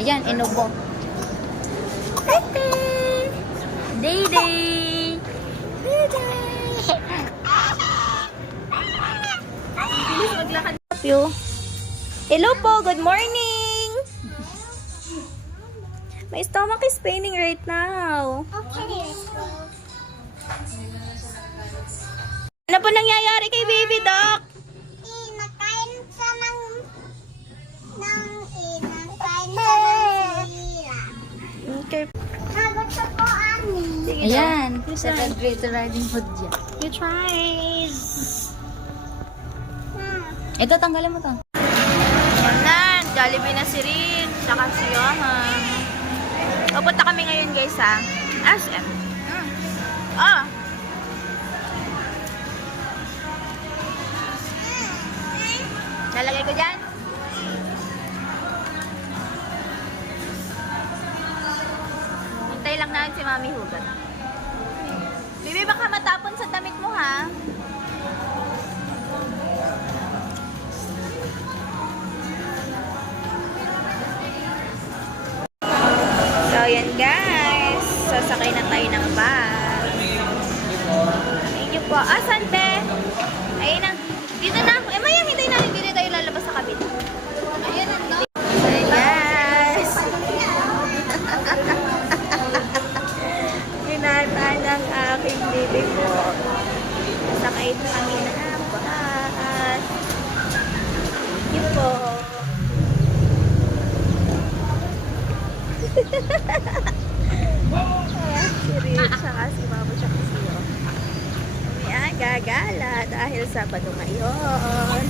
Ayan, inubo. Day day. Bilis maglakad. Hello po, good morning. My stomach is paining right now. Okay. Ano po nangyayari kay Baby Doc? Nakain sa nakain sa sila. Okay. Gusto ko, Ani. Ayan, second grade riding hood dyan. You tried. Ito, tanggalin mo to. Ayan na, Jollibee na si Rin, saka si Johan. Pupunta kami ngayon guys sa SM. Ah! Lalagay ko dyan. Hintay lang namin si Mami Hugot. Bibi, baka matapon sa damit mo ha. So, ayan guys. Sasakay na tayo ng bus. Thank you po. Asan te? Ayun na. Dito na. Mayang hintay natin. Dito tayo lalabas sa kabin. Ayan na. Ayan guys. Hinata ng aking bibi ko. Sakay na kami ng bus. Thank you po. Si Rich, saka si Mama, saka si Yo. Gagala dahil Sabado ngayon.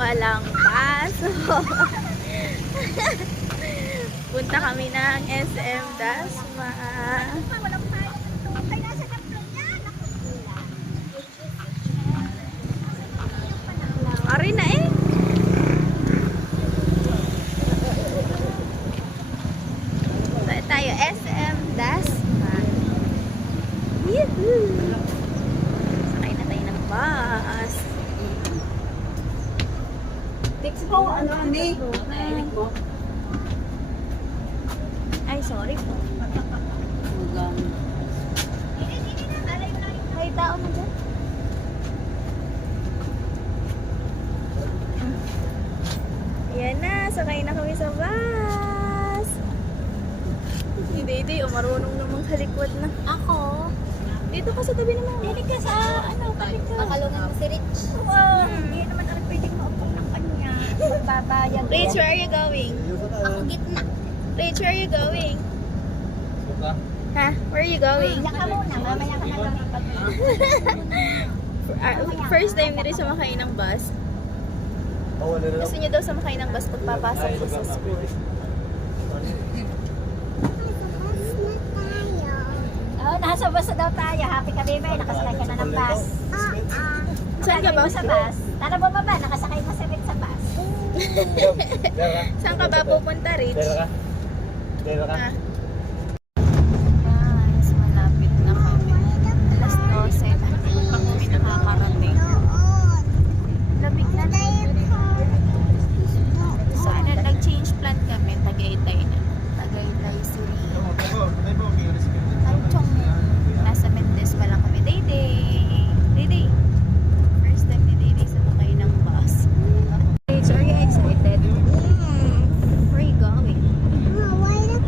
Walang pasok. Punta kami ng SM Dasma. Ari na eh. Saan tayo? SM Dasma. Yehoo! Sakay na tayo ng bus. Text ko, ano, Ani? Nainig mo? Ay, sorry po. May tao mo dyan? Ayan na, sakay na kami sa bus. Si Dede, marunong namang halikwad na. Ako. Dito ka sa tabi naman. Hindi ka sa, kapit ka. Pakalungan mo si Rich. Hindi naman ako pwedeng maupong ng kanya. Magbabayag. Rich, where are you going? Ako gitna. Rich, where are you going? Ha? Where are you going? Diyan ka muna. Mamaya ka na lang First time ni Rich sumakay ng bus. Gusto niya daw sumakay ng bus pagpapasok siya sa school. Oh, nasa bus na daw tayo. Happy ka, baby. Nakasakay ka na ng bus. Saan ka ba? Sa bus. Tara bumaba. Nakasakay mo sa bit sa bus. Saan ka ba pupunta, Rich? Ah. Guys, malapit na kami. Alas 12 pa kami nakakarating. Lamig na. So, ano, nag-change plan kami. Tagaytay na. Tagaytay City. Ay, chong. Nasa Mendez pa lang kami. Day-day. Day-day. First time ni Day-day sumakay ng bus. Rich, are you excited? Where are you going? Why the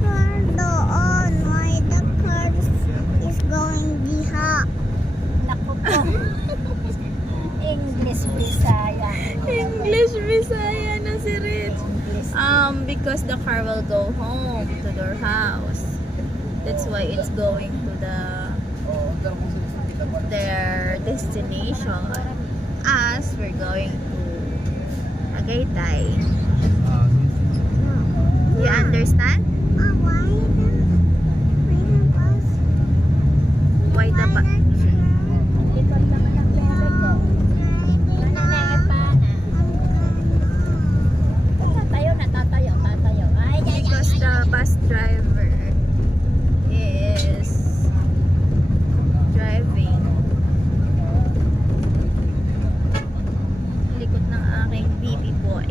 car doon? Why the car is going diha? Naku po. English Bisaya. English Bisaya na si Rich. Because the car will go home to their house. That's why it's going to their destination. As we're going to Tagaytay. You understand? Why the bus? Likod naman ang bebe ko. Nananengit pa na. Tatayo. Ay, Because the bus driver is driving likod ng aking baby boy.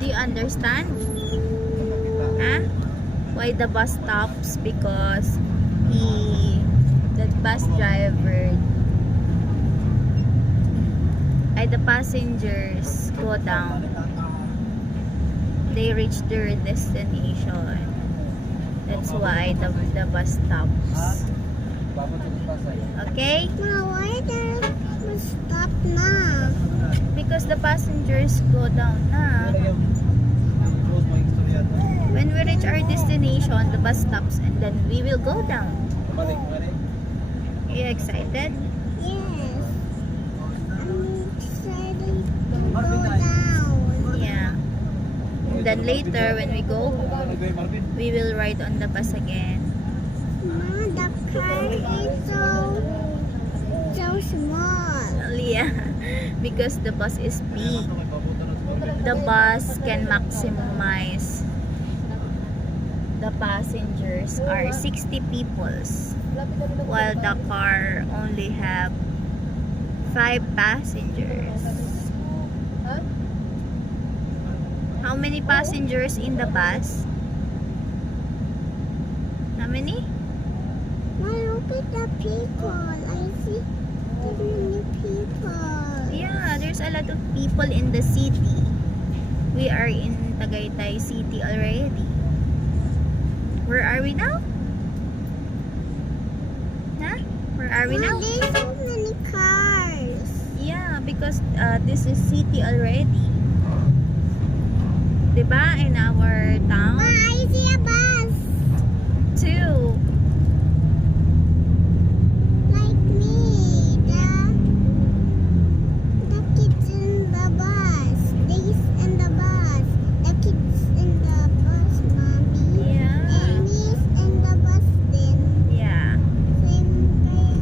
Do you understand? Huh? Why the bus stops? Because the bus driver, the passengers go down. They reach their destination. That's why the bus stops. Okay? Ma, why the bus stop now? Because the passengers go down na. When we reach our destination, the bus stops and then we will go down. Are you excited? Yes. I'm excited to go down. Yeah. And then later, when we go home, we will ride on the bus again. Ma, the car is so small. Yeah. Because the bus is big. The bus can maximize the passengers are 60 peoples, while the car only have 5 passengers. How many passengers in the bus? How many? Ma, look at the people. I see so many people. Yeah, there's a lot of people in the city. We are in Tagaytay City already. Where are we now? Huh? Where are we Ma, now? there's so many cars. Yeah, because this is city already. Diba? In our Ma, town. I see a bus. Too. Like me. The kids in the bus. These in the bus. The kids in the bus, mommy. Yeah. And he's in the bus then. Yeah. Same kaya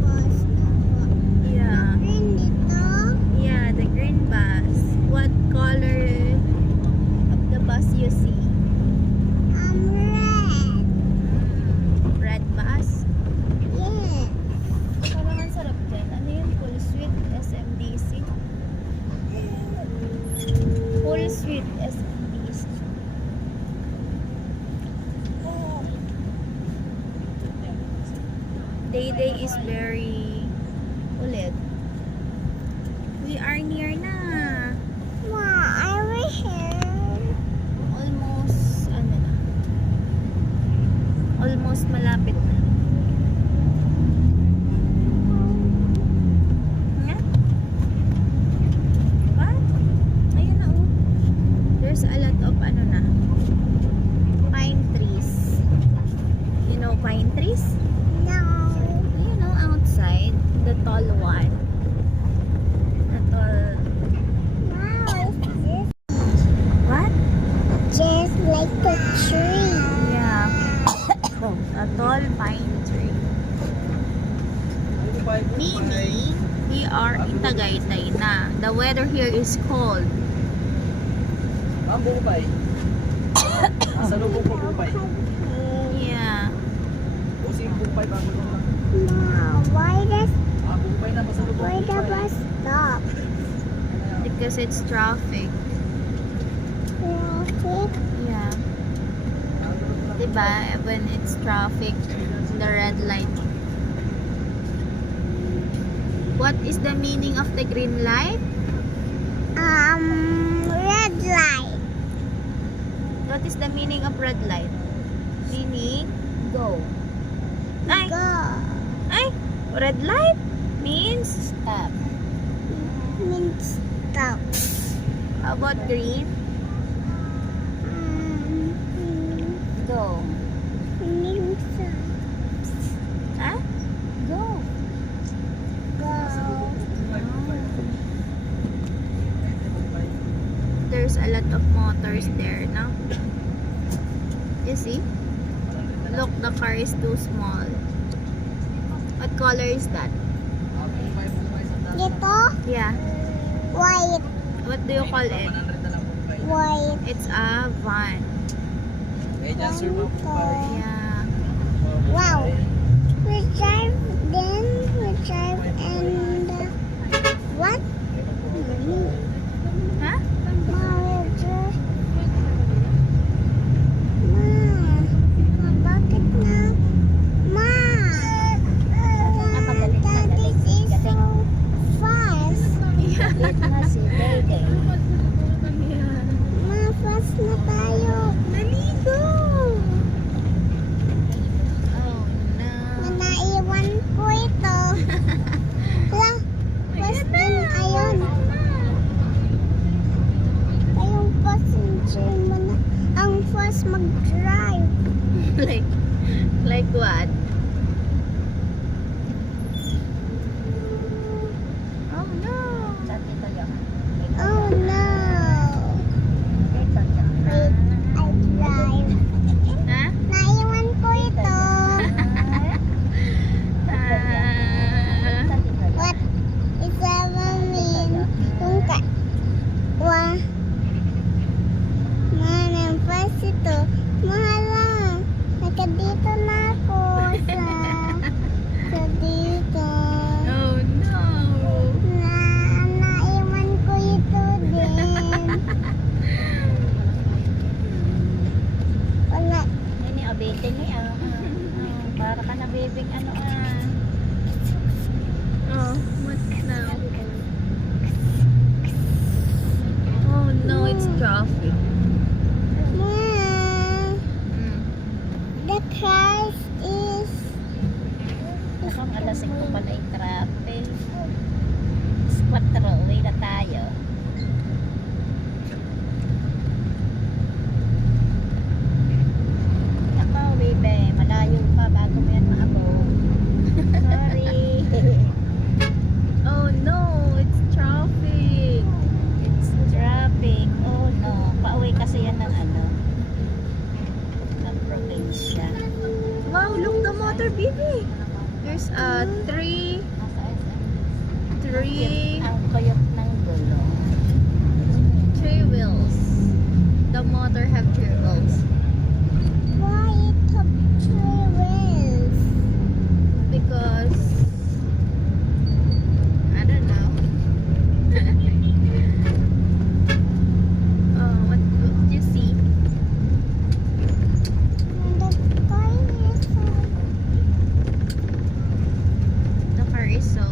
bus na po. Yeah. Green dito. Yeah, the green bus. What color of the bus you see? Red. Red bus? Yes. Parang ang sarap dyan. Ano yun? Full Suite SMDC? Full Suite SMDC. Day is very ulit. We are near na. Ma, I will here. Almost, ano na. Almost malapit na. Nga? What? Ayun na oh. There's a lot of ano na. Pine trees. You know pine trees? No. You know outside, the tall one. The tall. Wow, it's just, What? just like a tree. Yeah. A tall pine tree. Meaning, we are in Tagaytay na. The weather here is cold. Ma'am, bukupay. Sa lubong po bukupay. Yeah. Pusing bukupay bago lang. Ma, why does Bukupay na sa lubong. why the bus stop? Because it's traffic. Traffic. Yeah. Diba? When it's traffic, the red light. What is the meaning of the green light? Red light. What is the meaning of red light? Meaning, go. Ay! Go. Ay! Red light means stop. Means stop. How about green? Go. Means Huh? Go. go. There's a lot of motors there, no? You see? Look, the car is too small. What color is that? Dito, Yeah. white, What do you call it? white. It's a van. Yeah. Wow. We drive then we drive and what? Mommy. Huh? traffic. Mom, Mm. the cars is Nakang alas 5 pala yung traffic. 4, uwi na tayo. Ako, baby, malayo pa bago mo yan maabot. Sorry. Oh no, it's traffic. It's traffic. Oh no. Pauwi kasi yan ng ano. Ng probinsya. Wow, look the motor, baby. There's a three Ang kuyot ng gulong. wheels. The motor have 3 wheels. why it have 3 wheels. Because I don't know. Oh, what did you see? And the car is The car is so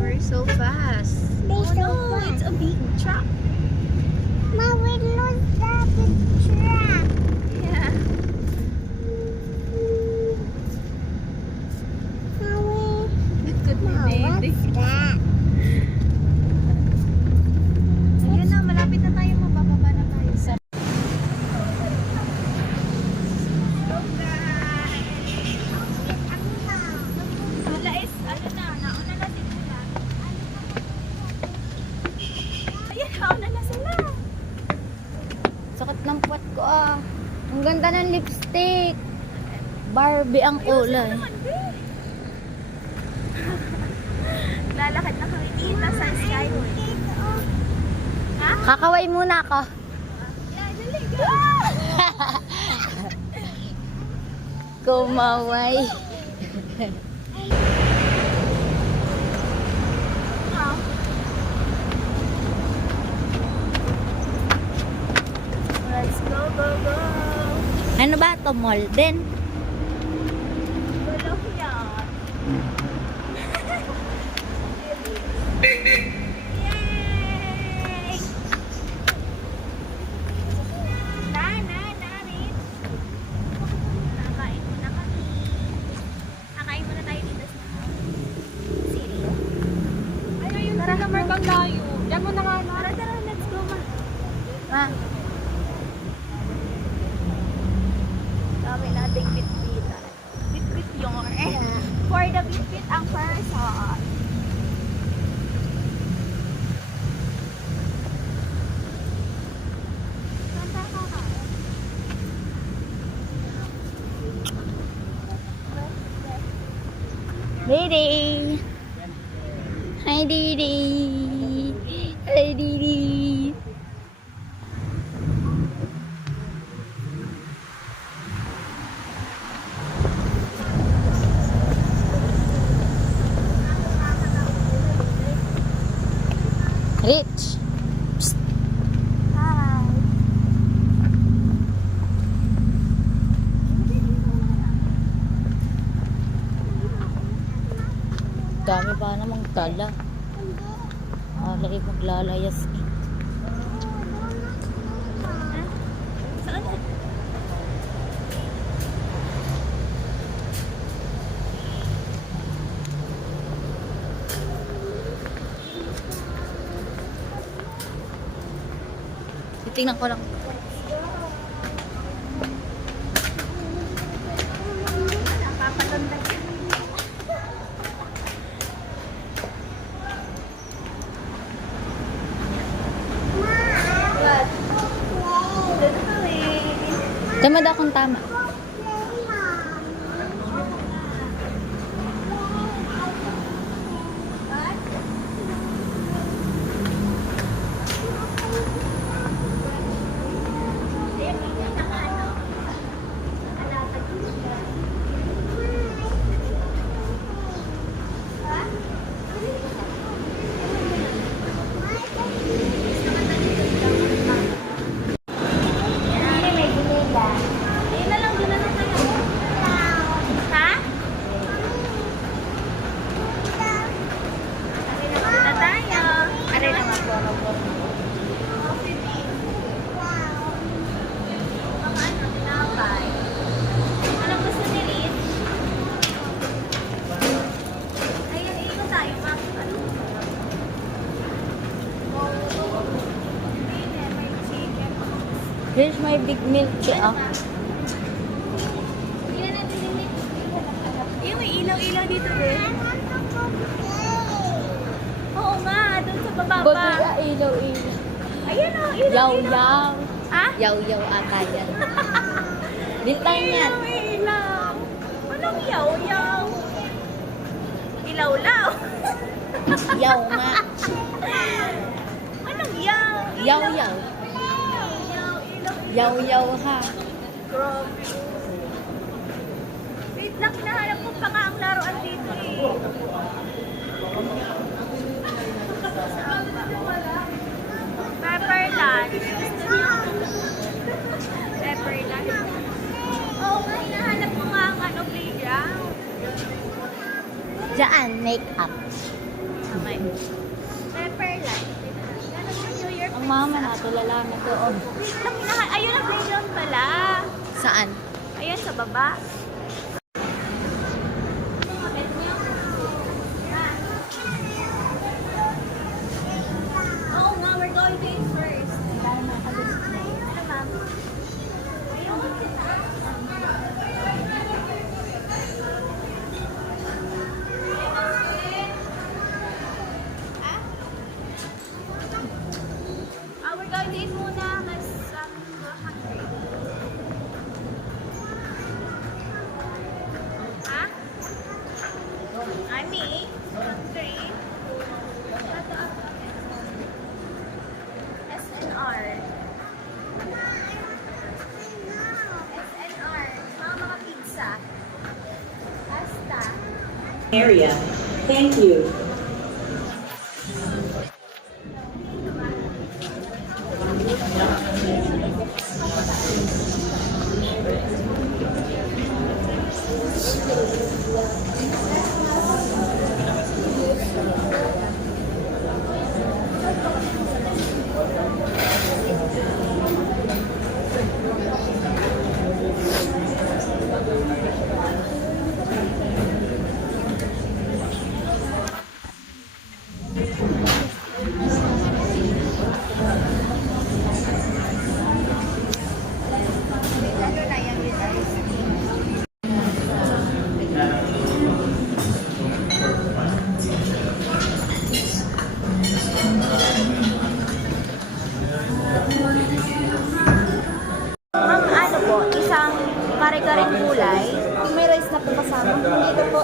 very so fast. They Oh so no, it's a big truck. Mom, we lost the big truck. Yeah. Mommy, It could be Mom, big. what's that? Ayun na, malapit na tayo. Mabababa na tayo. Sa Wala is, ano na, nauna na sila. Ayan, nauna na sila. sakit ng puwet ko ah. Ang ganda ng lipstick. Barbie ang kulay. Lalakad na kami dito sa Skyway. Ha? Kakaway muna ako. Yeah, dali, go! Kumaway. Let's go, go, go! Ano ba to? Mall din? Tulog yan. Yay! Rin. Kakain muna kami. Kakain muna tayo dito sa Silio. Ay, ayun. Tara na, Markang layo. Diyan mo na nga. Tara, let's go, ma. Ah. Dami nating bitbitan. Bitbit yarn. For the bitbit ang person. Didi. Hi, Didi. Hi, Didi. Rich. Hi. Dami pa namang tala. Lagi maglalayas eh. Saan na? Titingnan ko lang. Papalandag. What? Dito na kami. Tama daw kung tama. Ayun na lang Here's my big milk tea, ah. Yung may ilaw-ilaw dito eh. Oo nga, doon sa baba Buti pa. na ilaw-ilaw. Ayun o, ilaw-ilaw. Yaw-yaw. Ah? Yaw-yaw ata yan. Bintang yan. Ilaw. Anong yaw-yaw? Ilaw-law. Yaw nga. Anong yaw? Yaw-yaw. Yaw-yaw ha. Grabe. Wait lang, hinahanap ko pa nga ang laruan dito eh. Pepperland. Pepperland. Oo nga, hinahanap ko nga ang ano, playground. Diyan, make-up. Okay. Pepperland. Ganun yung New York. Ang mama natulala na doon. Wait lang, ayun ang playground pala. Saan? Ayun, sa baba. Oo nga, we're going to eat first. Ano, ma'am? Ayun. We're going to eat muna kasi we're hungry. Ha? I'm me. Hungry. SNR. SNR. Mga pizza. Pasta. Area. Thank you. Ano na yan, guys? Ma'am, ano po, isang kare-kareng gulay. Kung may rice na po kasama, dito po.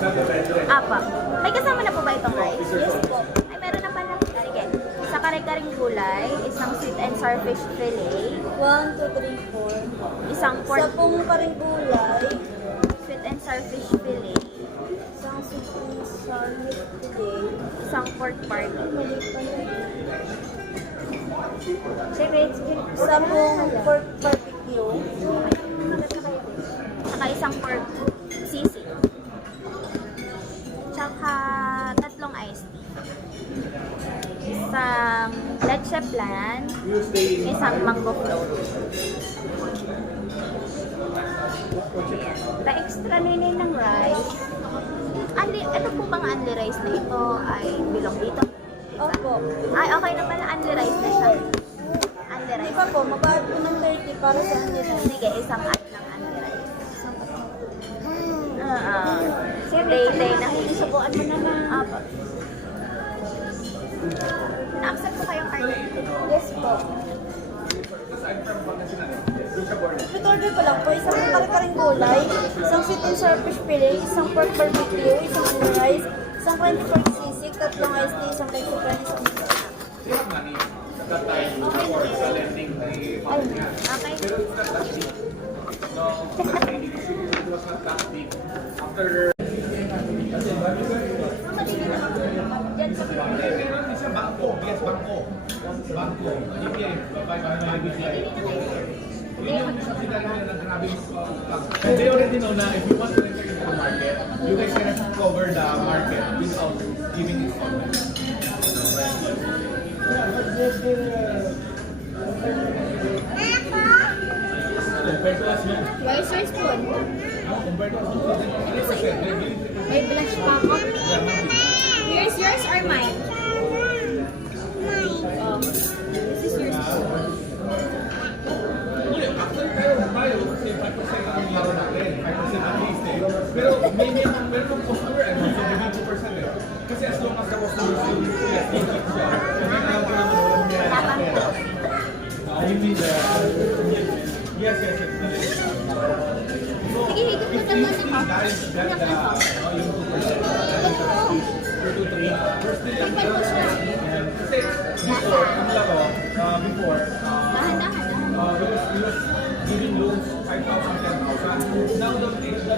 Apa. May kasama na po ba itong rice? Yes po. Ay, meron na pala. Sige. Sa kare-kareng gulay, isang sweet and sour fish fillet, 1, 2, 3, 4. isang Sa pork pong paring gulay, sweet and sour fish fillet, isang sipong solid today. isang pork party. Mali pa yun. Sige, Sa pong pork barbecue, saka isang pork sisig. Tsaka tatlong iced tea. Isang leche flan, isang mango float. Pa-extra nini ng rice. Ano po bang unli rice na ito ay bilong dito? opo. Ay, okay na pala, unli rice na siya. Unli Di rice. ba po, mabayad po ng 30 para sa kanila. Sige, isang at ng unli rice. Day-day na. Subukan mo naman. Apo. Na-accept ko kayong card. Yes po. Retorder ko lang po, isang kare-kareng gulay, isang sweet and sour fish fillet, isang pork barbecue, isang onion rice, isang 20 pork sisig, tatlong iced tea, isang ketchup and isang Okay. And they already know na if you want to enter into the market, you guys can cover the market without giving installments. Compared to us, yun. Where's your spoon? Compared to us, 3%. They're giving 3%. May blush pa ako. Yeah, ma'am. Here's yours or mine? This is your spoon. Pero meron ng customer, ano, so maybe 2% eh. Kasi as long as the customer still yes, he keeps siya. Hindi na lang naman walang mayroon ng pera. You mean the... Yes. Sige, higit mo dalawa na ko. That, yung 2%. 2 to 3. We're still lang Ipal mo siya. kasi before, ang laro, before, Dahan-dahan. he was giving loans 5,000, 10,000. Now the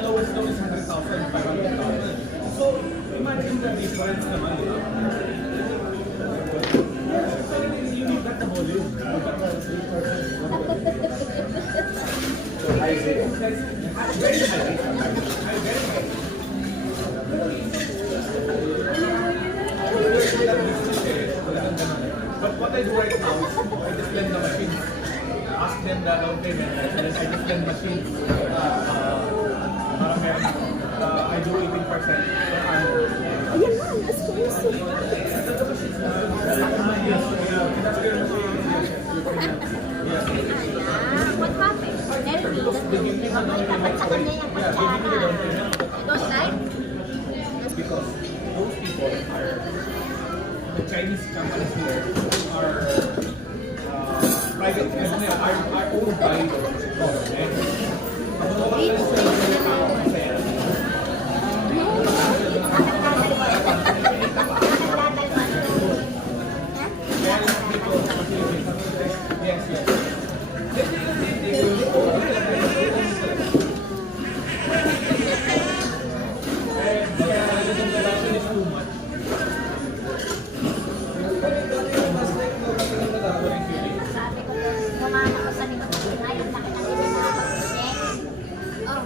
lowest loan is 100,000, 500,000. So imagine the difference naman. So you need that the volume. So I say, very high. But what I do right now is I just lend the machine. Ask them the down payment and then I just lend machine. Para meron I do 18% per annum. Ayan na, exclusive. Yes, that's very What happened? because they give me the down payment. Sa kanya yung Yeah, they give me the down payment. You don't like? Because those people are the Chinese companies here are private are owned by government. Yes. Is too much. Sabi ko, kumama ko sa likod ng ngayon, nakita nila na ako kasi. Oh,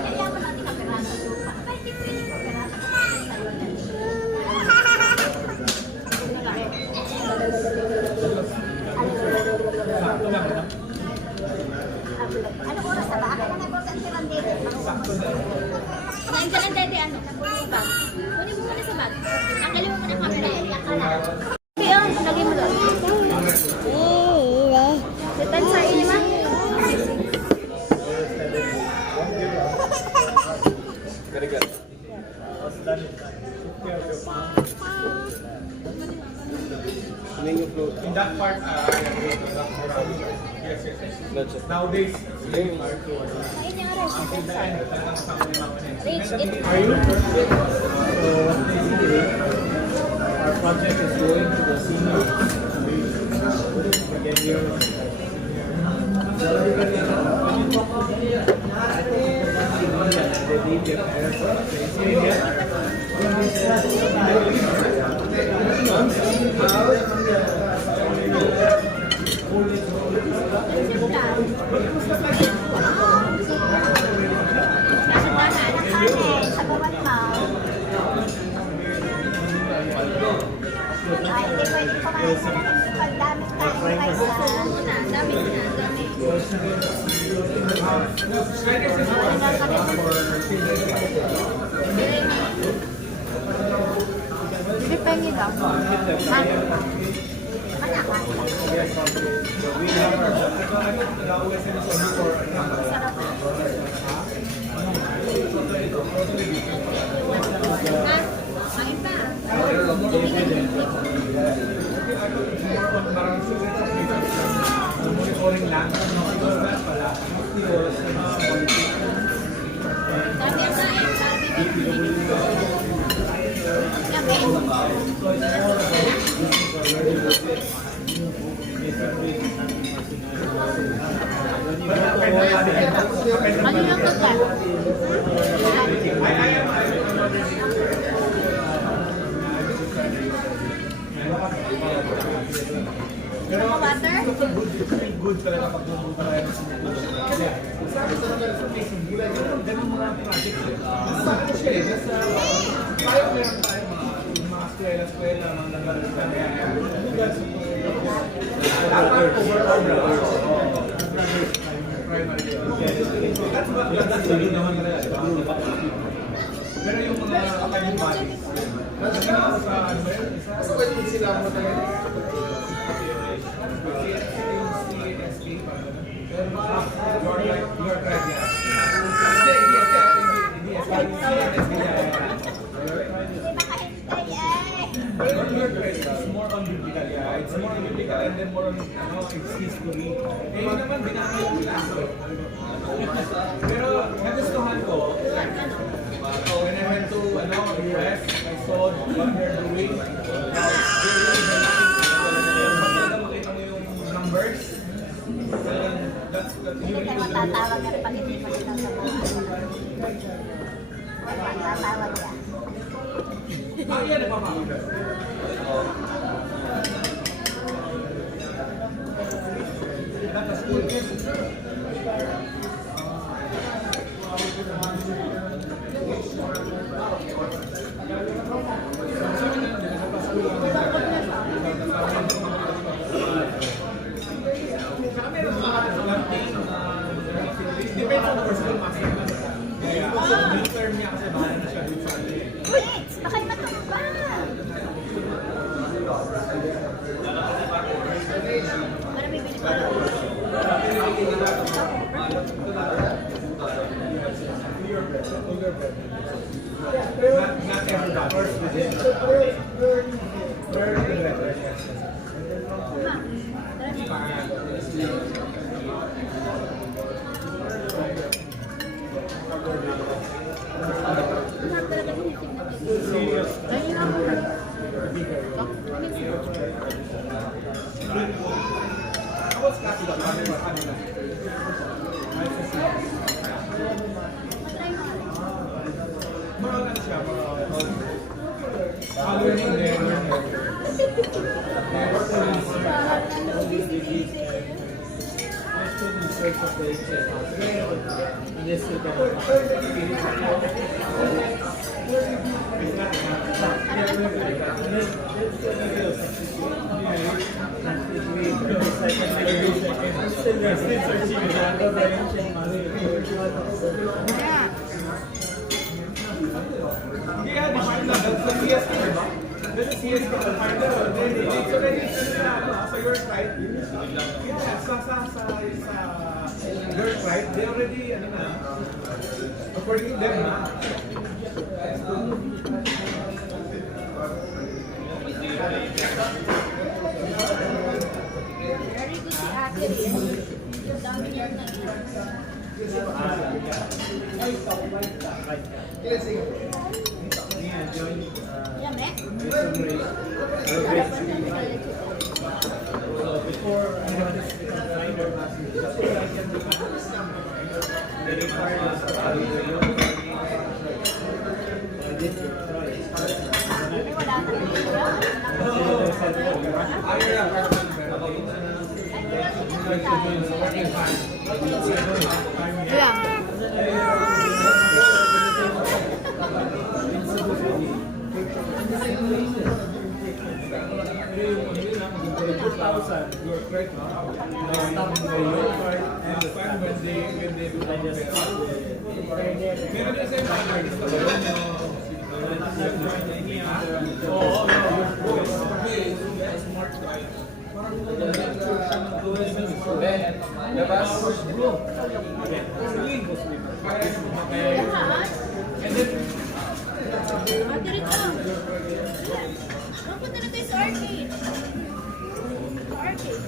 kaya mo natin kapiraso lupa. Pwede kapiraso sa ano oras na ba? Ako na nag-order si Randy. Kumain ka ng dede, ano? Bag. Kunin mo muna sa bag. Tanggalin mo muna ang camera. Okay, lagay mo doon. Sitan sa ilima. Very good. In that part, I agree with that. Yes. Nowadays, they are to until the end, talagang kasama yung mga Rich, it Are you? So, basically, our project is going to the senior. Again, here. When you talk to them, I think they need their Sa bawat mo. Ay, hindi pwede kumain sa pagdamit tayo kaysa. Dami na. Depende daw. Kain pa. Monitoring lang. Pala. Dami ang kain. Ano yung kagat? Pero Water? good talaga pag bumubuka tayo ng simulation. Kasi sabi sa mga presentation, ganun mga projects eh. Sa akin siya eh, nasa tayo meron tayo mga eskwela, mga nag-aaral kami. That's the lead naman talaga, di ba? Pero yung mga academic bodies, nasa sa ano ba yun? Sa pwede sila mo talaga. You are right, yeah. then more on its history. Eh, yun naman, binakayan nila ako. Pero, nagustuhan ko, so when I went to US, I saw what they're doing. They're really helping. Makita mo yung numbers. That's Hindi you ka need to do. matatawag ka pag hindi mo sinasabuhan. Wala, tatawag yan. Ah, yan, nagpapakita. That's a school. Depends on the person master. Kaya, midterm niya kasi bahala na siya dun sa ano eh. Wait! Bakit matumba? Para bibili ko lang. Not every doctor is within. Very good letter, yes. What's capital? Mga ano siya, mga learning there, learning. Kaya define na, that's the CSK, diba? That's the CSK definer. It's already sa your site. Yeah, sa your site, they already, ano na, according to them na. Very good si Ate Riz. Dami niya na. Yan, eh? Ay, wala na. Ayan. Meron din sa mga artist Ate Riz, mapunta na tayo sa arcade. Sa arcade.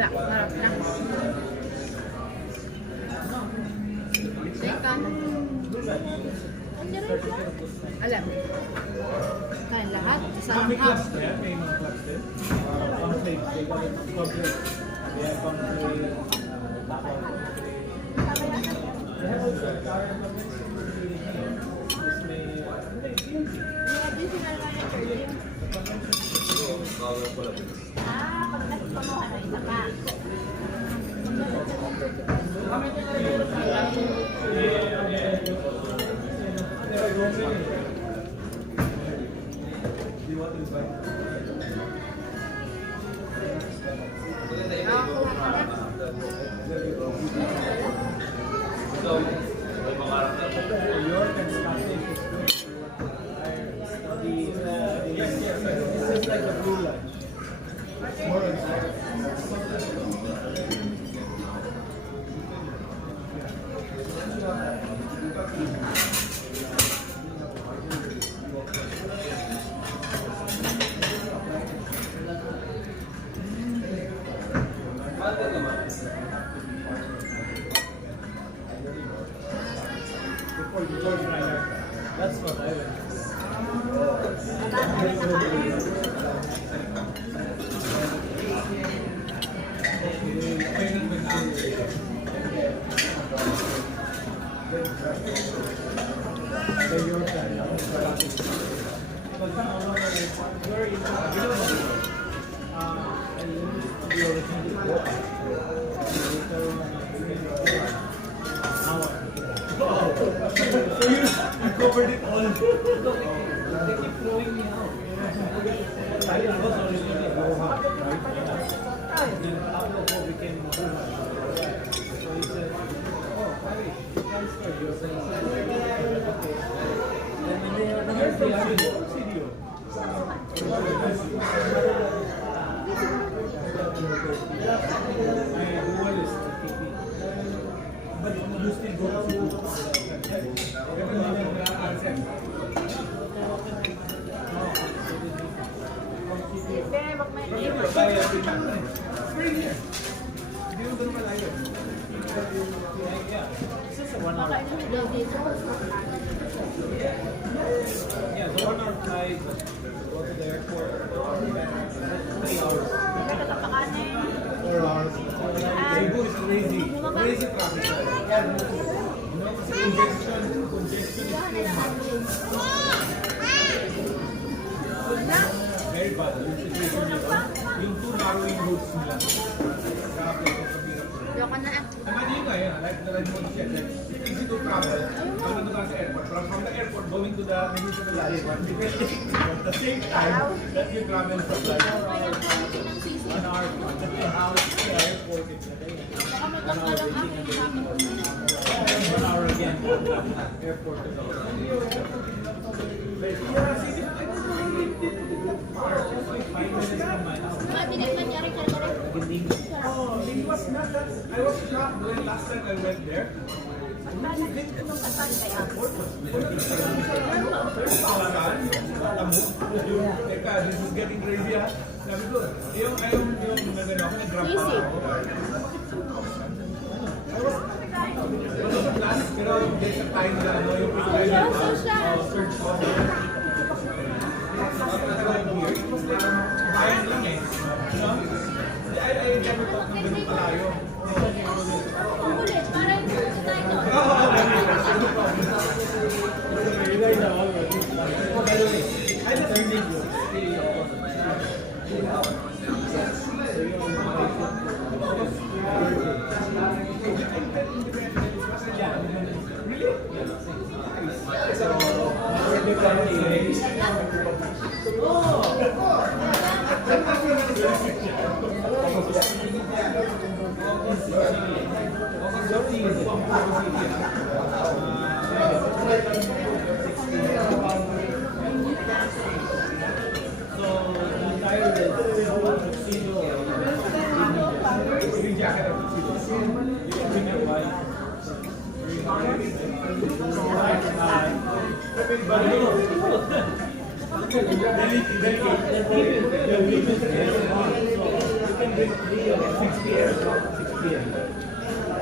Wala. Alam. Kaya lahat. Isang May hub. clubs na yan? May mga clubs din? Pang-plate. They call it pang-plate. They have pang-plate. They have also a car company. Tapos may... Pag nagpamuha na isa pa. Yes, yes. This is like a blue lunch. More inside. That's what I like. Covered it all. They keep throwing me out. I was originally a Gohan, right? And then Pablo Go became Gohan. So he said, oh, Harry, you transfer. You said, okay. Then when they heard the video. My dualist, but you still go to Spring here. Hindi mo ganun malayo. Yeah. It's just a 1 hour. Yeah, the 1 hour flight. Go to the airport. 3 hours. 4 hours. Cebu is crazy. Crazy traffic. You know, kasi congestion is very bad. Yung situation nila, yung two narrowing roads nila. Grabe, ang hirap. Imagine nga yan, like the Redmond said, that it's easy to travel. Going to the airport, from the airport going to the maybe to the last one, depending at the same time that you travel from like 1 hour to the house to the airport. It's a day. 1 hour waiting at the airport. 1 hour again from the airport to the house. Yeah, see, I don't know, it's like 5 minutes from my house. Oh, it was not that. I was shocked when last time I went there. Teka, this is getting crazy ha. Sabi ko, yung nagano ako, nag-grab pa ako. I was a class, pero there's a time na ano, yung search ko. It was like, bayan lang eh. You know? I never thought na ganun palayo.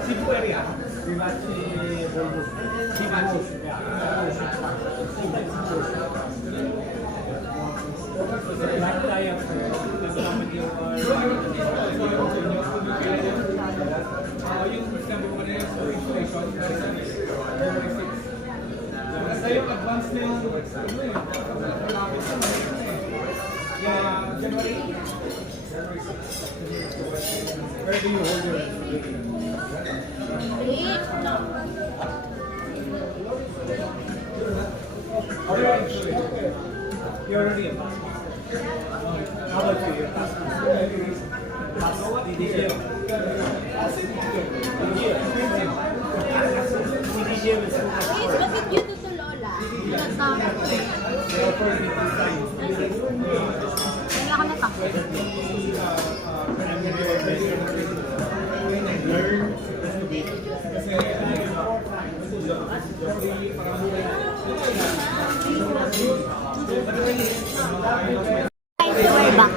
Cebu area. Vivace Volvo. Vivace. Lahat tayo. Kasalamat yung yung sabi ko kanina sa installation. Kasi yung advance na yung January 6. Where do you hold your You're already a pastor. How about you? You're a pastor. DDJ. Please, bakit yun to Lola? Kaya ka na pa. We're back.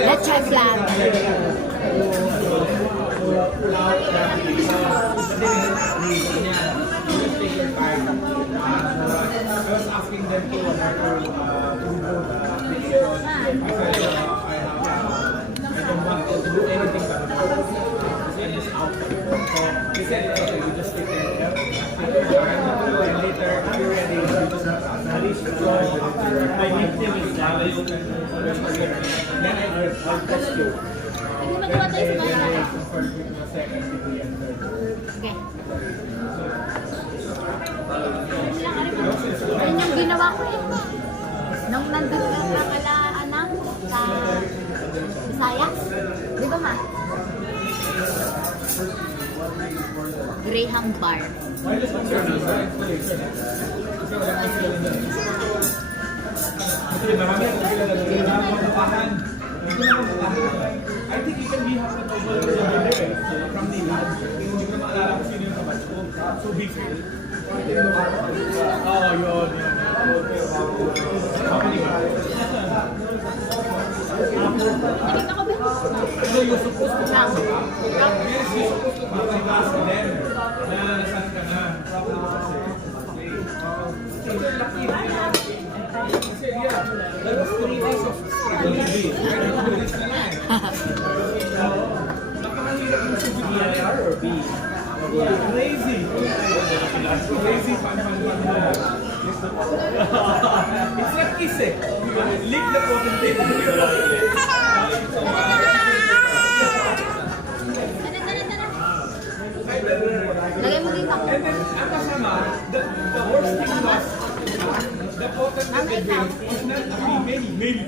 Let's try flat. I was asking them to go I don't want to do anything but I'm just out. So he said, okay, you just take care of it. And later, if you're ready, you just my nickname is Dallas. Then I'll text you. Hindi magawa tayo sa Then bahay. I confirm with the second degree and third. Okay. Yan yung ginawa ko eh. Nung nandun ka sa Kalaanang sa Visayas. Di ba ma? Graham Bar. Kasi marami akong kilala doon. Hindi na matapahan. I think you can be half the noble over there from Nilan. Hindi ko na maalala kung sino yung kabatch ko. So big. Oh, yun. How many ba? Nakita ko ba? So you're supposed to pass ka? Yes, you're supposed to pass them. Na nasan ka na. So you're lucky. Kasi yeah, that was 3 days of struggling. Ready to do this na lang. Napakahirap yung sa BIR or B. Crazy. Crazy pan. It's like kiss eh. Lick the potentate. Lagay mo dito. And then, ang kasama, the worst thing was, the potentate they bring was not a female, male.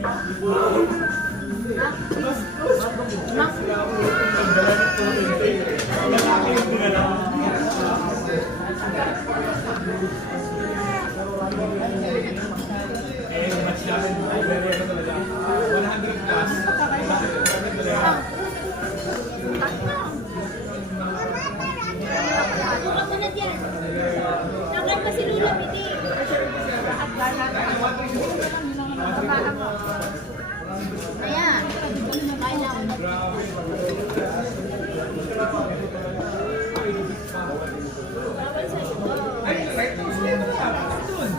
Eh, match namin, very ano talaga, 100 plus. Buka mo na dyan. Nakal pa si Lula Piti. Ayan. Kain lang. Ay, right now, stay mo lang. Doon.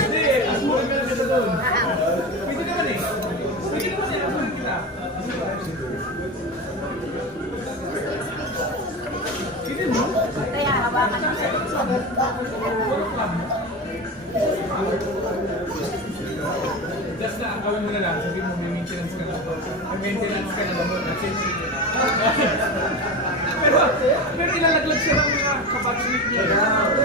Hindi, mura ka lang dito doon. Pwede naman eh. Pwede naman eh. Abuhin kita. Pwede mo? Kaya hawakan mo. Just na, gawin mo na lang. Sabihin mo, may maintenance ka na. May maintenance ka na ba? That's it. pero ilalaglag siya ng mga kapatid niya. Ano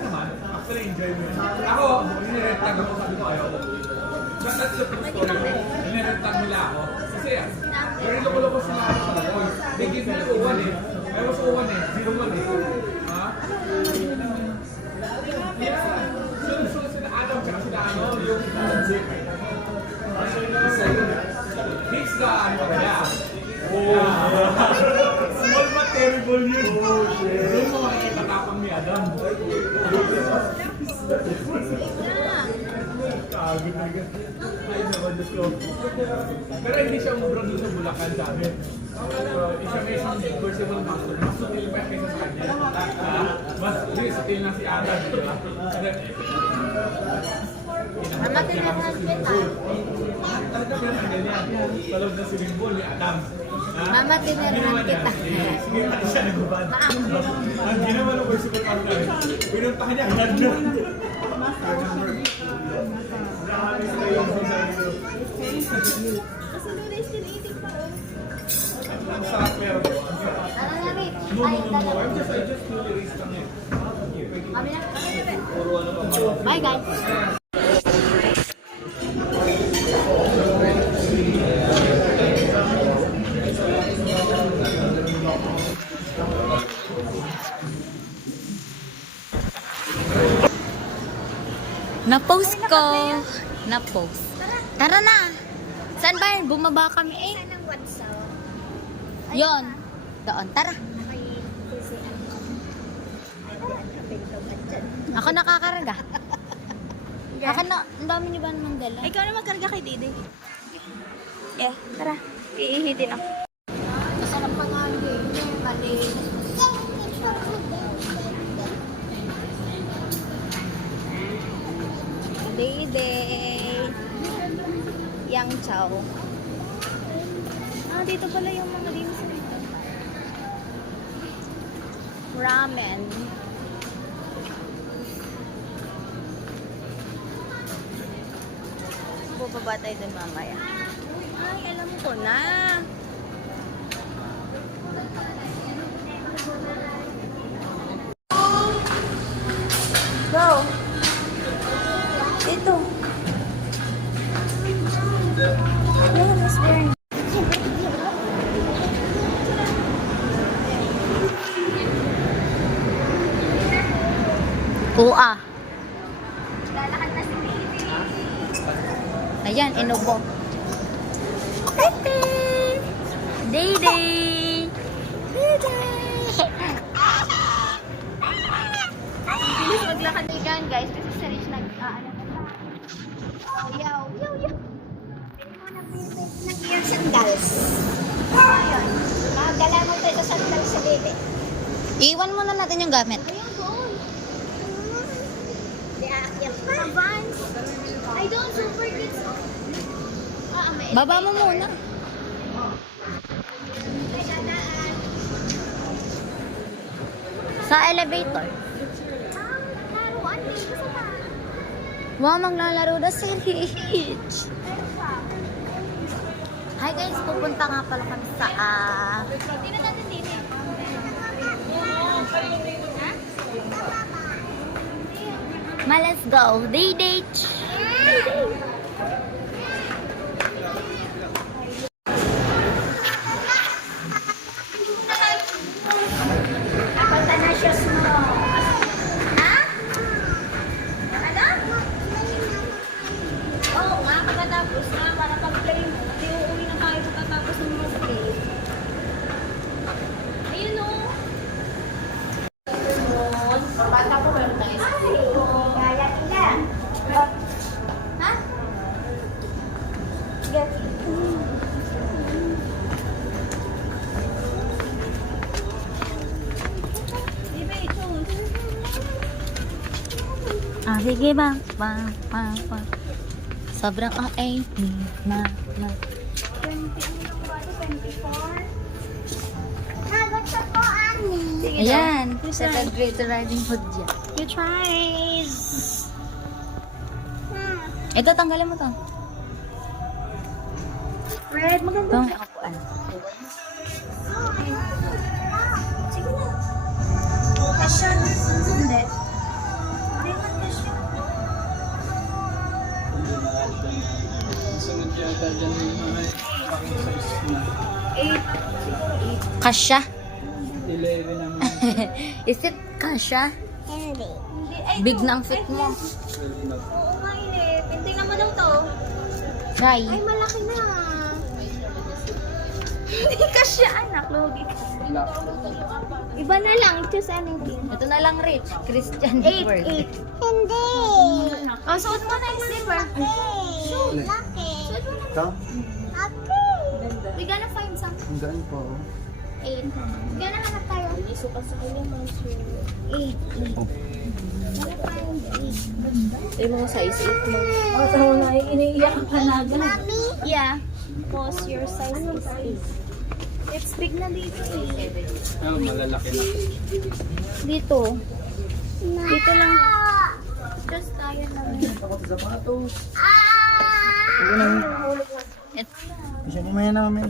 naman? Actually, enjoy mo yun. Ako, inirentag ako. Sabi ko, ayaw ko. But that's the true story. Inirentag nila ako. Kasi, very loko-loko sila ako. They give me 01 eh. I was 01 eh. 01 eh. Ha? Yeah. So sila Adam tsaka sila ano, yung he's the ano ka na. Small but terrible yun. Doon mo makikita tapang ni Adam. Kagod na gan. Ay, naman, Diyos ko. Pero hindi siya umubrang doon sa Bulacan sa amin. Isa may isang personal master. Mas sutil pa kaysa sa kanya. Mas sutil na si Adam, di ba? Mamatay na lang kita. Talaga ba yung ganyan? Sa loob ng swimming pool, may Adam. Mama, tinirhan kita. Sige, pati siya nagubad. Ang ginawa ng personal master, pinuntahan niya agad doon. Ang sarap meron. Ano na, Rich? No, Ay, no, no, no. I just feel erase lang eh. Kami na. Bye, guys. Na-post ko. Na-post. Tara na. Saan ba yun? Bumaba kami eh. Saan ang WhatsApp? Yon. Doon. Tara. Ako nakakarga. Ako na, ang dami niyo ba naman dala? Ikaw na magkarga kay Didi. Yeah, tara. Iihitin ako. Masarap pa nga ang game. Mali. Didi. Yang chow. Ah, dito pala yung mga dim sum. Ramen. Bubaba tayo dun mamaya. Ay, alam ko na. Go. Ito. No, it's there. Kuha. Lalakad na si Baby. Ayan, inubo. Tete! Day-day! Bilis maglakad na yan, guys. Kasi sa Rich nag-ano na ba? Yaw, yaw, yaw. Nag-ear sandals. Ayun. Magdala mo tayo sa sandals sa bebe. Iwan muna natin yung gamit. Ayun, doon. Di aakyat pa. Vans. Ay, doon. Super kids. May Baba mo muna. may dadaan. Sa elevator. Laruan. Dito sa pa. Wow, maglalaro na si Rich. Hi guys, pupunta nga pala kami sa Tingnan natin dito. let's go. Day date. Napunta na shoes mo. Ha? Ano? Oo nga, pagkatapos na, para pag-play mo, hindi uuwi na tayo pagkatapos ng mag-play. Ayun o. Bata ko meron tayo sa kaya ila. Ha? Get. Di ba ito? Sige ba? Sobrang okay. Ma. 20, ano yung ba ito? 24? Nagot sa po, Ani. Sige Ayan. daw. Sa Great Riding Hood yan. You tries. Ito, tanggalin mo to. Red, maganda. Ito, nakapuan. Sige na. Kasya. Hindi. Hindi man kasya. Sunod yata dyan yung mga pang-size na 8. Kasha. 11 naman. Is it kasha? Hindi. Hindi. Ay, Big ito. na ang fit mo. Oo nga, inip. Hindi naman lang to. Try. Ay, malaki na. Hindi kasya, anak. Lugi ka. Black. Iba na lang. Choose anything. Ito na lang, Rich. Christian 8, Dior. 8. Hindi. Oh, suot mo na yung slipper. Alin? Ito? We gonna find some. Ang gaan po. 8. We gonna hanap tayo. Iso pa sa kanya mga shoe. 8. Oh. Gonna find 8. Yung mga size 8 mo. Mami. Yeah. Because your size is 8. It's big na dito eh. Oh, malalaki na. Dito. Dito lang. Just tayo na. Ako sa sapatos. Ah! Ako na. It, Isa mo maya na, mami.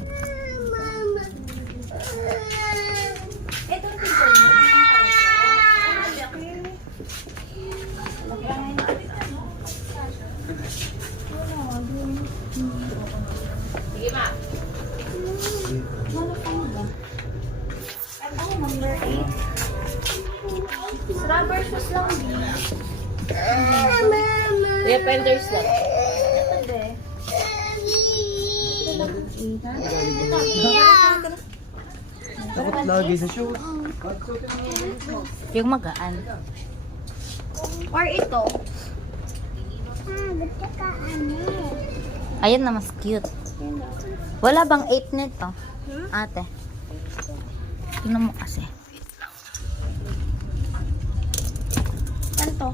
ito yung dito. Number 8. Rubber shoes lang din. Kuya, penders lang. Ito de. Dapat lagi sa shoes. Yung magaan. Or ito. Ba't ka ano? Ayan na, mas cute. Wala bang 8 nito? Ate. Tingnan mo kasi. Ano to?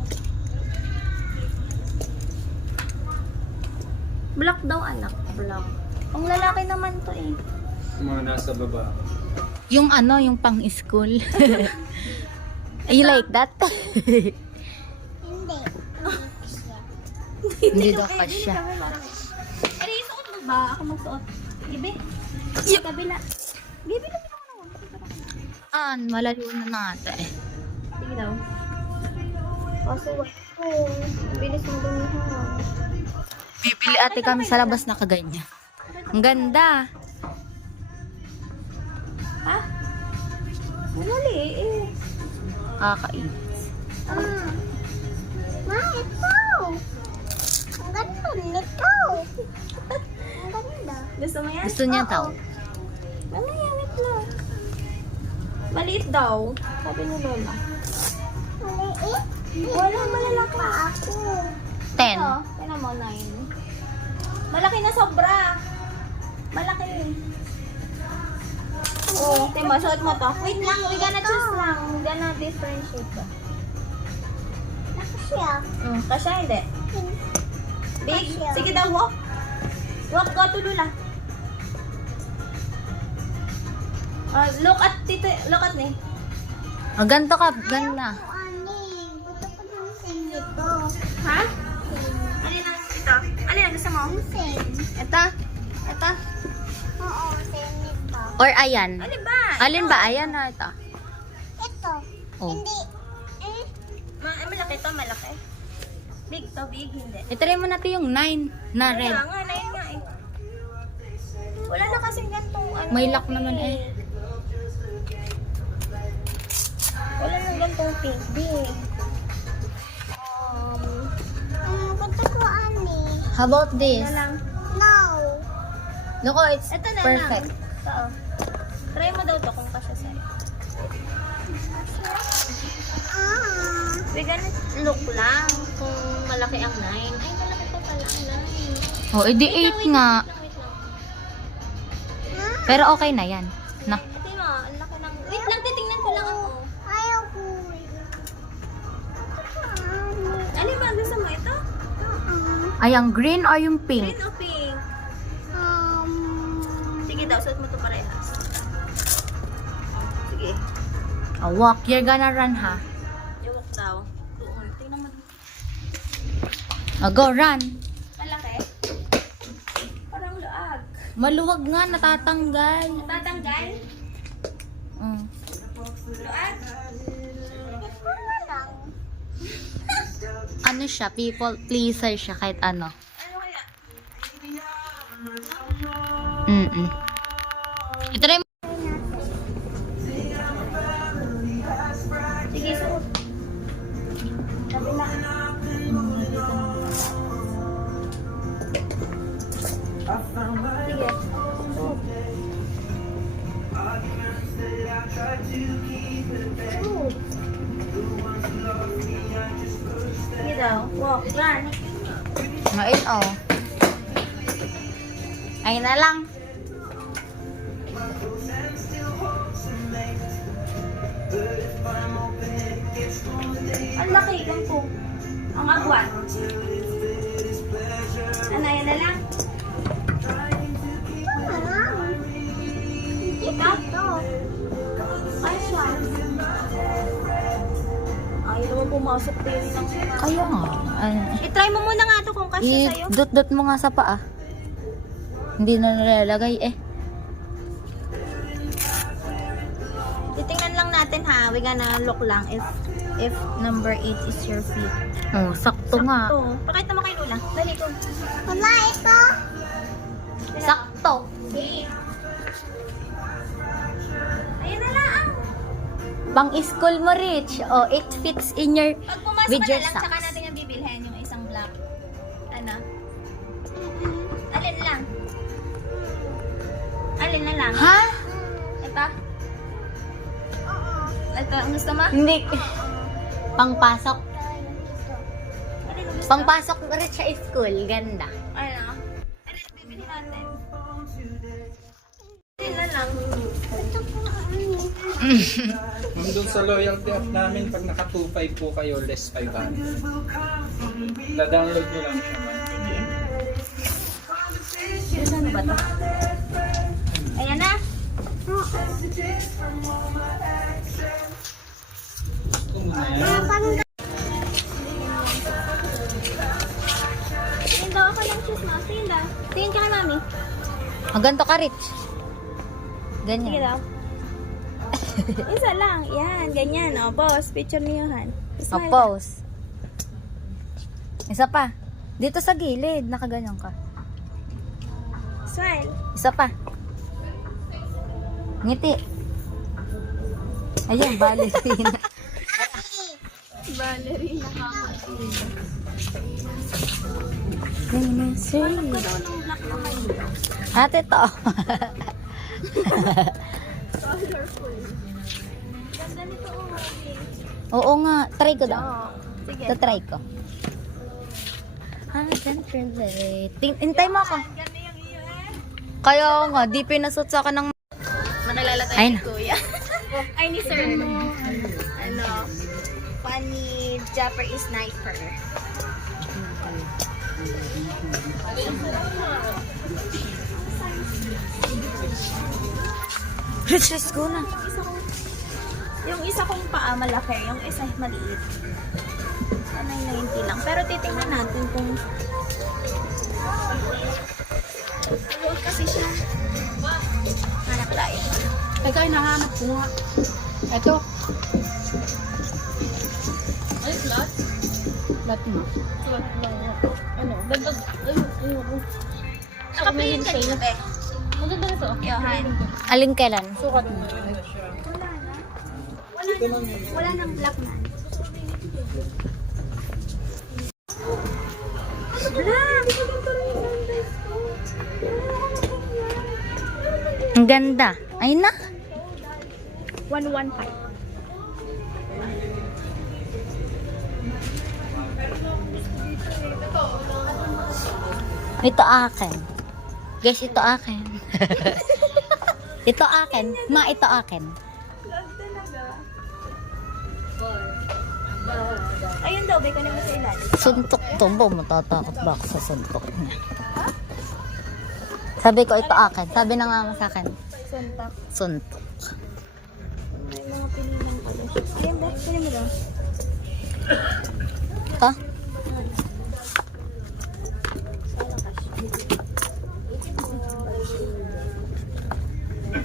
Black daw anak. Black. Ang lalaki naman to eh. Mga nasa baba. Yung ano, yung pang school. You like that? Hindi. Hindi daw pa siya. Ano yung suot mo ba? Ako magsuot. Gibe? Sa kabila. Gibe lang ako na. Malalo na natin eh. Sige daw. Kaso wala ko. Bilis mo dumihan. Bibili ate kami sa labas na kaganyan. Ang ganda. Ha? Mali eh. Kakainis. Ma, ito. Ang ganda nito. Ang ganda. Gusto mo yan? Gusto niya tao. Mamaya, wait lang. Maliit daw. Sabi ni Lola. Maliit. Wala, malalaki. Ako. 10. Ito, tingnan mo, 9. Malaki na sobra. Malaki. Oh, tingnan mo, suot mo to. Wait lang, we gonna choose lang. We gonna differentiate to. Nakasya. Kasya hindi. Big? Sige daw, walk. Walk, go to Lula. Look at tito, look at me. Ganto ka, ganda. Ani, gusto ko ng sinito. Ha? Alin ang ito? Alin ang gusto mo? Sing. Ito? Ito? Oo, sinito. Or ayan. Alin ba? Alin ba? Ayan na ito. Ito. Oh. Hindi. Malaki to, malaki. Big to, big, hindi. Itry mo natin yung 9 na red. Kaya nga, nine nga eh. Wala na kasing gantong ano. May lock naman eh. Wala na gantong pink, big. Gusto ko ani. How about this? Na lang. No. Look, oh, it's Ito na perfect. lang. Ito, oh. Try mo daw to kung kasya sa'yo. We gonna look lang kung malaki ang 9. Ay, malaki pa pala ang 9. Oh, edi 8 nga. Wait lang. Pero okay na yan. Na. Ito mo, ang laki ng... Wait lang, titingnan ko lang ako. Ayaw ko. Alin ba, gusto mo ito? Ay, ang green or yung pink? Green o pink? Sige daw, suot mo ito parehas. Sige. Oh, walk. You're gonna run, ha? Iwak daw. Doon. Tingnan mo. Oh, go, run. Malaki? Parang luag. Maluwag nga, natatanggal. Tatanggal? Mm. Luag? Ano siya? People pleaser siya kahit ano. Ano kaya? Itry mo. Sige, suot. Sabi na. Sige. Sige daw. Walk, run. Ngayon, oh. Ay na lang. Ang laki lang po. Ang agwan. Ano, yan na lang? Ito? Ay, siya. Ayaw naman pumasok din ng sila. Kaya nga. I-try mo muna nga ito kung kasya sa'yo. I-dot-dot mo nga sa paa. Hindi na nilalagay eh. Titingnan lang natin ha. We gonna look lang if number 8 is your feet. Oh, sakto nga. Sakto. Pakita mo kay Lola. Dali ko. Mama, ito. Sakto. Ayun na lang. Pang school mo, Rich. Oh, it fits in your Pag pumasok with ka your na lang, socks. tsaka natin yung bibilhin yung isang black. Ano? Alin lang? Alin na lang? Ha? Ito? Ito, ang gusto mo? Hindi. Pangpasok. Alin ang gusto? Pangpasok, Rich, sa school. Ganda. Ano? Alin bibili natin? Alin na lang? Ma'am, doon sa loyalty app namin, pag naka 2.5 po kayo, less 500. Da-download nyo lang siya, ma'am. Ano ba ito? Ayan na. Ito muna yan. Tingin daw ako ng shoes mo. Tingin daw. Tingin ka kay mami. Ang ganito ka, Rich. Sige Ganyan. daw. Isa lang. Yan. Ganyan. O, pause. Picture niyo, Han. O, pose. Isa pa. Dito sa gilid. Nakaganyan ka. Smile. Isa pa. Ngiti. Ayan, ballerina. Ballerina. Ate to. Colorful. Ganda nito, Oo nga. Try ko daw. Sige. Try ko. Hintay mo ako. Ganda yung iyo eh. Kaya nga, di pinasot sa akin ng... Nakilala tayo Ayun ni Kuya. Ay, ni Sir. Ano? Funny Japanese sniper. Let's go na. Yung isa kong paa malaki, yung isa maliit. 990 lang. Pero titingnan natin kung Ayun kasi siya. Hanap tayo. Teka, hinahanap ko nga. Ito. Ay, flat? Flat mo. Flat lang. Ano? Dagdag. Ayun. Naka-plain ka dito, be. Maganda na to. Yohan. Alin kailan? Sukat mo. Wala nang black na. Ang ganda. Ay na. 115. Ito akin. Guys, ito akin. Ito akin. Ma, ito akin. Ayun daw, be, kanina sa ilalim. Suntok to. Ba, matatakot ba ako sa suntok niya? Sabi ko, ito akin. Sabi na nga sa akin. Suntak. Suntok. May mga pilihan pala siya. Ayun, be, kunin mo daw. Ito?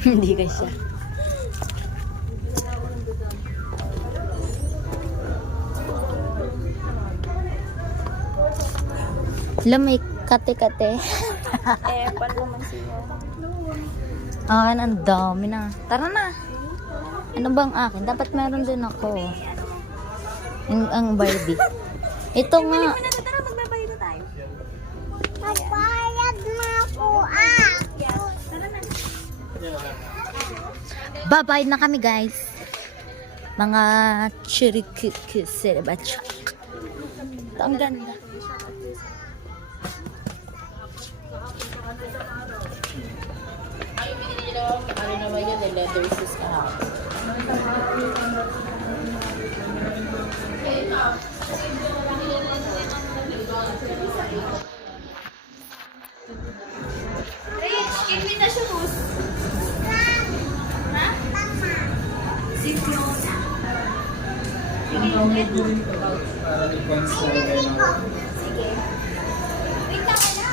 Hindi ka siya. Lamay kate-kate. Eh, pan naman siya. Ah, ang dami na. Tara na. Ano bang akin? Dapat meron din ako. Ang Barbie. Ito nga. Tara, tara, magbabayad na tayo. Papayag na ako, ah. Tara na. Babayad na kami, guys. Mga chirikikisiribachak. Ito ang ganda. Ano naman yun, leather sis ka. Rich, give me the shoes. Para i-consider na. Sige. Wait lang na.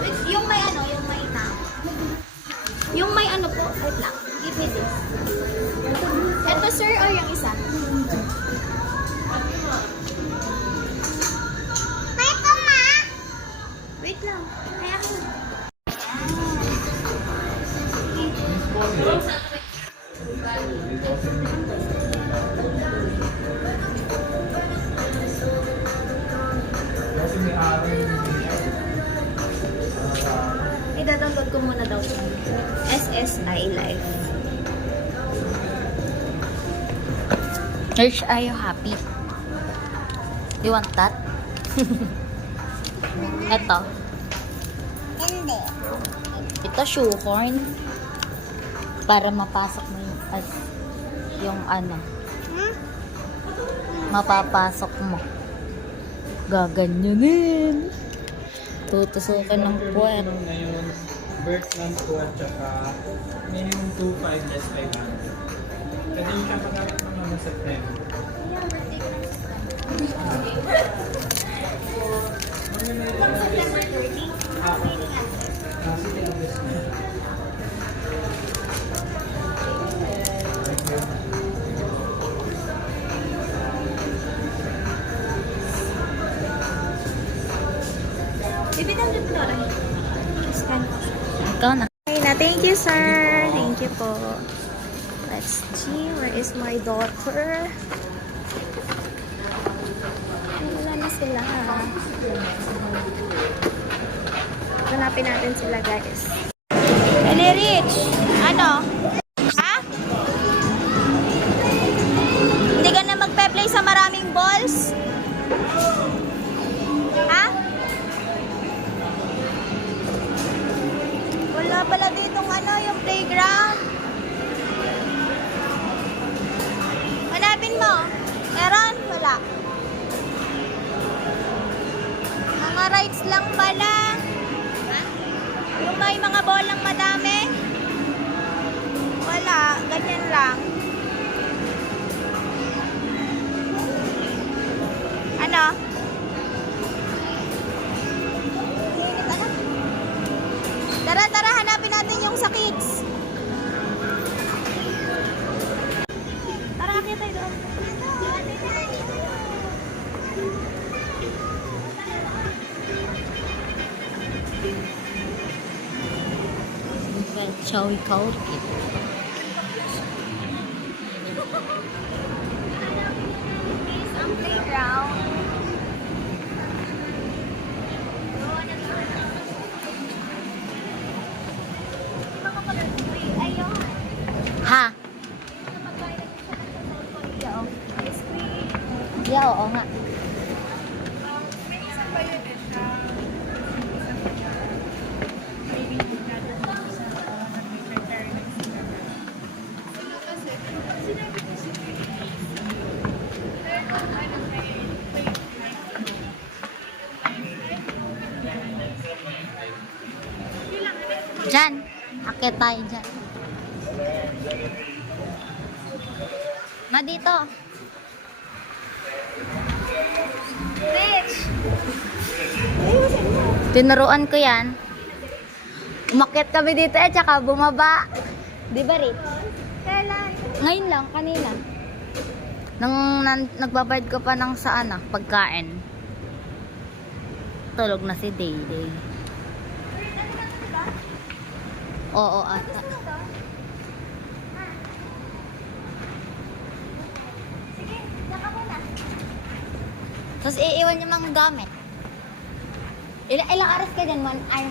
Wait, yung may ano, yung may na. Yung may ano po, wait lang. Give me this. Ito sir or yung isa? Wait lang. Kaya ko. Kasi may araw yung I-download ko muna daw siya. SSI Live. Rich, are you happy? You want that? Ito. Hindi. Ito, shoehorn. Para mapasok mo yung ano. Mapapasok mo. Gaganyanin. Tutusukan ng puwet. Ano na yun, birth month ko at saka minimum 2.5 less 500. Pwede yung siya pag-alit mo naman sa September. Sige, August na. Bibigyan ko na. Scan ko siya. Ikaw na. Okay na. Thank you, sir. Thank you po. Let's see. Where is my daughter? Wala na sila. Hanapin natin sila, guys. Eli Rich! Ano? Ha? Hindi ka na magpe-play sa maraming balls? Ha? Wala pala ditong ano, yung playground. Hanapin mo. Meron? Wala. Mga rides lang pala. Ha? Yung may mga bolang madami. Wala. Ganyan lang. Ano? Tara, tara, hanapin natin yung sa kids. Tara, akit tayo doon. Shall we call it? This ang playground. Ayun. Ha? Yeah, oo nga. Diyan. Akit tayo dyan. Ma, dito. Rich! Tinuruan ko yan. Umakyat kami dito tsaka bumaba. Di ba, Rick? Kailan? Ngayon lang, kanina. Nagbabayad ko pa ng saan pagkain. Tulog na si Dayday. Oo, ata. Sige, saka muna. Tapos iiwan yung mga gamit. Ilang oras ka dyan? 1 hour?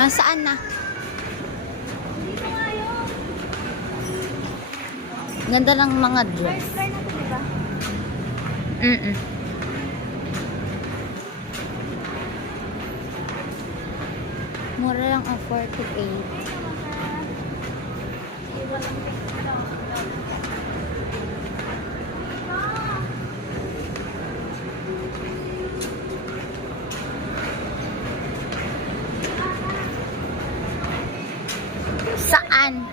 Ah, saan na? Ganda lang mga dress. First try na to, diba? Mm-mm. Mura lang ang 48. Saan?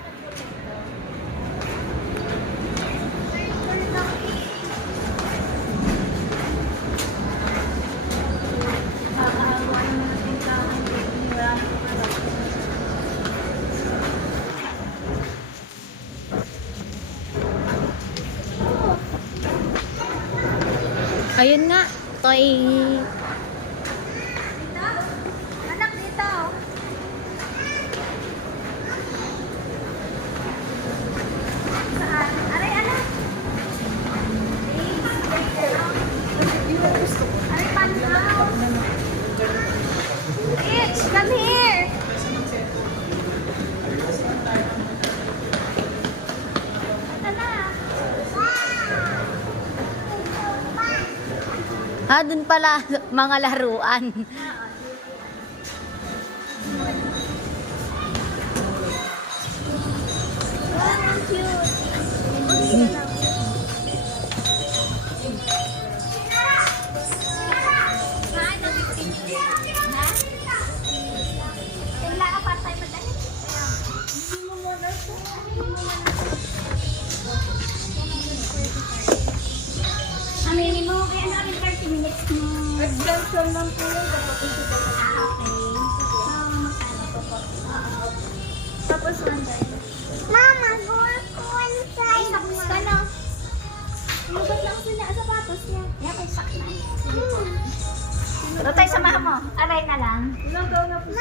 Ayun nga, toy. Anak, dito. Saan? Aray, anak. Aray, panlaw. Bitch, come here. Ito na. Ah, dun pala mga laruan. Wow, cute. Tingla ka pa tayo madali. Aminin mo, kaya namin 30 minutes mo. Exemption lang po yun. Okay. Tapos one day. Mama, ay, tapos ka na. Lubat lang sila sa sapatos niya. Yan, may sakit. Ito tayo sa mama mo. Aray na lang. Ilagaw na po.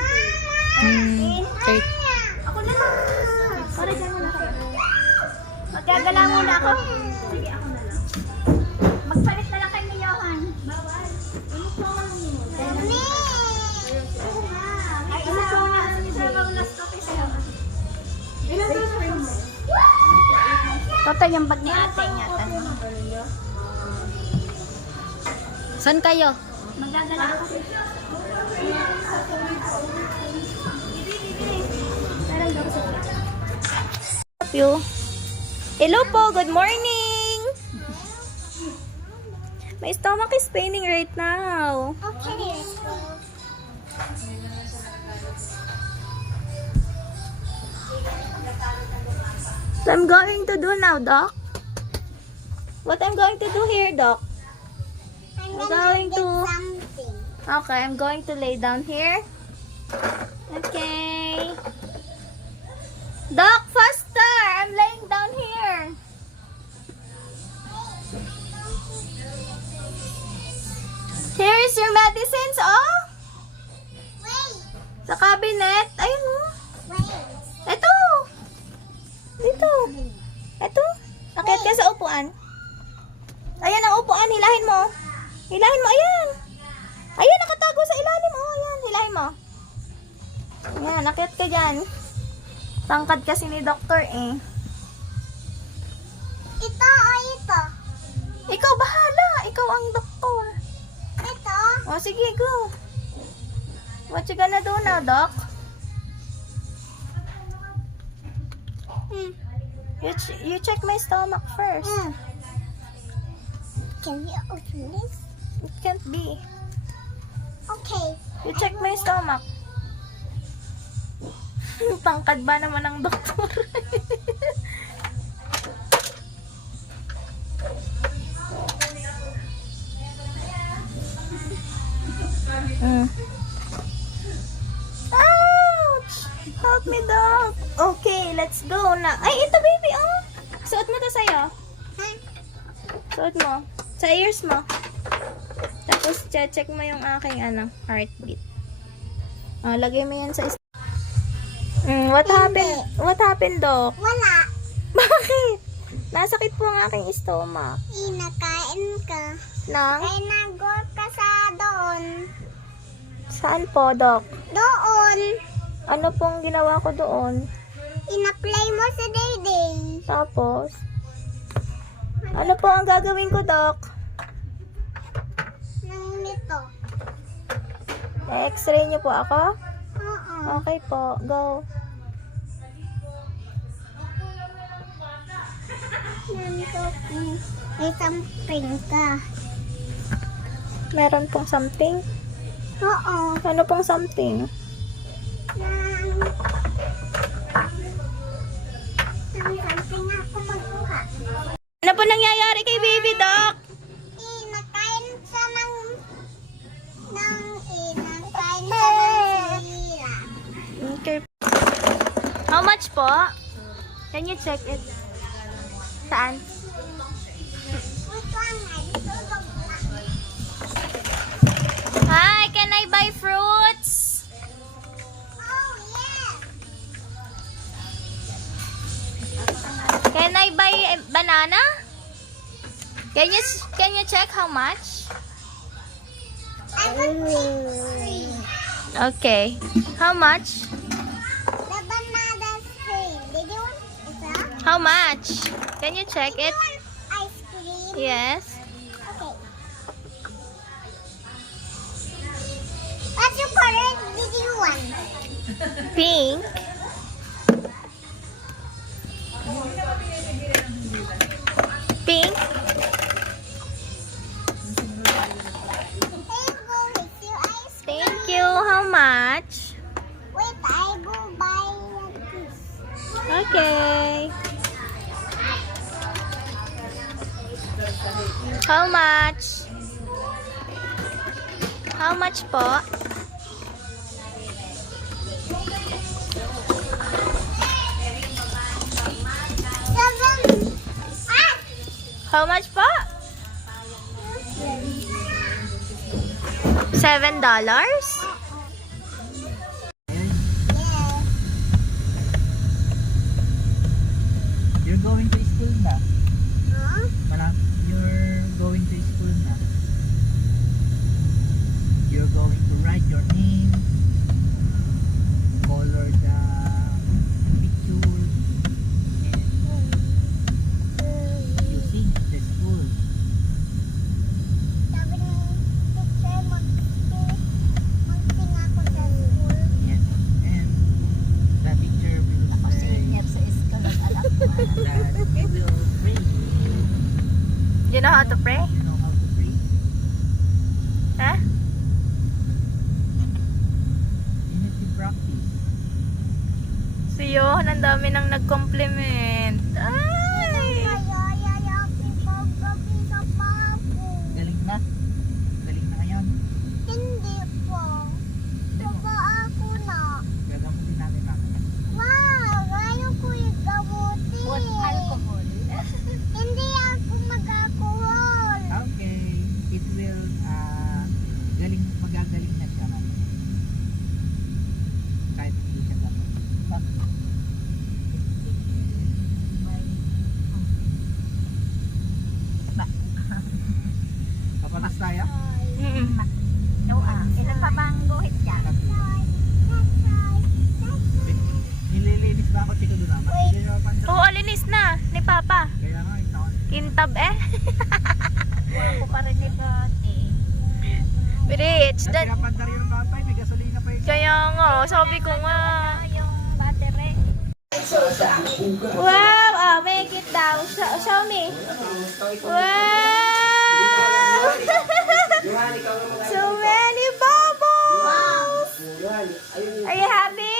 Ako na lang. Para dyan muna kayo. Magagala muna ako. Sige, ako na lang. Magpalit na lang kay ni Johan. Bawal. Ano po ako lang yun? Ay, isa ko na. Isa ko na. Ilan doon na mo? Toto yung bag ni ate niya. Saan kayo? Magagala ako. Parang daw sa You. Hello po, good morning. My stomach is paining right now. Okay. So I'm going to do now, Doc? What I'm going to do here, Doc? I'm going to... Okay, I'm going to lay down here. Okay. Doc, faster! I'm laying down here. Here is your medicines, oh! Sa cabinet. Ayun, oh. Ito. Dito. Ito. Akit ka sa upuan. Ayan ang upuan. Hilahin mo. Hilahin mo. Ayan. Ayan, nakatago sa ilalim. Oh, ayan. Hilahin mo. Ayan, akit ka dyan. Tangkad kasi ni doktor eh. Ito o ito? Ikaw bahala. Ikaw ang doktor. Ito? O, sige, go. What you gonna do now, Doc? You check my stomach first. Can you open this? It can't be. Okay. You check my stomach. Tangkad ba naman ang doktor? Ouch! Help me, Doc. Okay, let's go na. Ay, ito baby, oh. Suot mo to sa'yo. Suot mo. Sa ears mo. Tapos, check mo yung aking, heartbeat. Lagay mo yan sa... What happened? What happened, Doc? Wala. Bakit? Nasakit po ang aking stomach. Inakain ka. Nang? Ay, nag-work ka sa doon. Saan po, Doc? Doon. Ano pong ginawa ko doon? In-apply mo sa Dayday. Tapos, ano po ang gagawin ko, Doc? Nang nito. X-ray niyo po ako? Oo. Okay po, go. Nandito. May something ka. Meron pong something? Oo. Ano pong something? Something ako magkuha. Ano po nangyayari kay baby, Doc? Nakain siya nakain siya ng sira. Okay. How much po? Can you check it? Saan? Which one? Hi, can I buy fruits? Oh, yes. Can I buy a banana? Can you check how much? I want free. Okay. How much? The banana's free. Did you want isa? How much? Can you check Did it? you want ice cream? Yes. Okay. What your color did you want? Pink. Pink. I go with you ice cream. Thank you. How much? Wait, I go buy this. Okay. How much? How much po? Seven. Ah! How much po? $7? Yes. You're going to school na. Huh? You're going to school na. You're going to write your name, color the picture, and you sing at the school. Sabi ni teacher, mag-sing ako sa school. Yes. And the teacher will say sa school ang alam ko. that you will pray. You know how to pray? You know how to pray? Huh? You need to practice. So yun, ang dami nang nag-compliment. Ay! Mayayayapin paggabi sa papo. Galing na? Galing na ngayon? Hindi po. Saba ako na. Gagamutin natin natin. Wow, ayaw ko yung gamutin. What alcohol? Hindi ako mag-alcohol. Okay. It will, magagaling na siya. Kahit hindi siya gamot. Papagas tayo? Ilan pa bang guhit dyan? Nililinis ba ako chika doon naman? Hindi naman panda. Oo, alinis na ni Papa. Kaya nga, itaon. Kintab eh. Ako pa rin ni Bati. Rich, Dahil pinapandar yung batay, may gasolina pa yun. kaya nga, sabi ko nga. Yung battery. Wow! Make it daw. Show me. Wow! So many bubbles! Are you happy?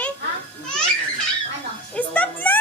Stop na!